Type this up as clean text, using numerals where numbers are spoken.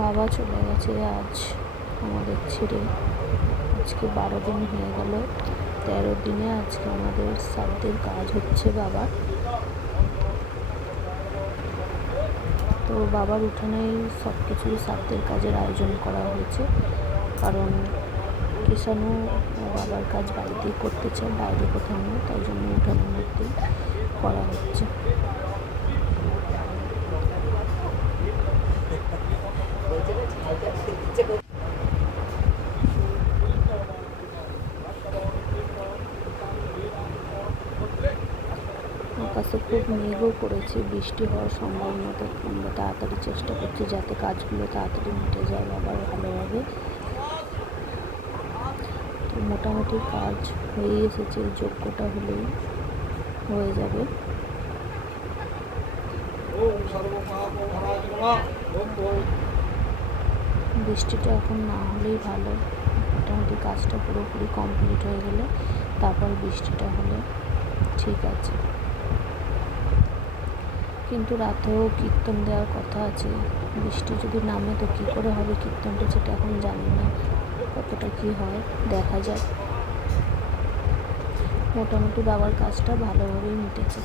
বাবা চলে গেছে আজ আমাদের ছেড়ে। আজকে 12 দিন হয়ে গেল। 13 দিনে আজকে আমাদের শ্রাদ্ধের কাজ হচ্ছে বাবার। তো বাবার উঠানেই সব কিছুই শ্রাদ্ধের কাজের আয়োজন করা হয়েছে, কারণ কিষাণু বাবার কাজ বাড়িতেই করতে চায়, বাইরে কোথাও নেই, তাই জন্য উঠানের মধ্যেই করা হচ্ছে। আকাশে খুব মেঘও করেছে, বৃষ্টি হওয়ার সম্ভাবনা। তো আমরা তাড়াতাড়ি চেষ্টা করছি যাতে কাজগুলো তাড়াতাড়ি মিটে যায় বাবার ভালোভাবে। তো মোটামুটি কাজ হয়ে এসেছে, যোগ্যটা হলেই হয়ে যাবে। বৃষ্টিটা এখন না হলেই ভালো। মোটামুটি কাজটা পুরোপুরি কমপ্লিট হয়ে গেলে তারপর বৃষ্টিটা হলে ঠিক আছে। কিন্তু রাতেও কীর্তন দেওয়ার কথা আছে। বৃষ্টি যদি নামে তো কী করে হবে কীর্তনটা, সেটা এখন জানি না কতটা কী হয়, দেখা যাক। মোটামুটি বাবার কাজটা ভালোভাবেই মিটেছে।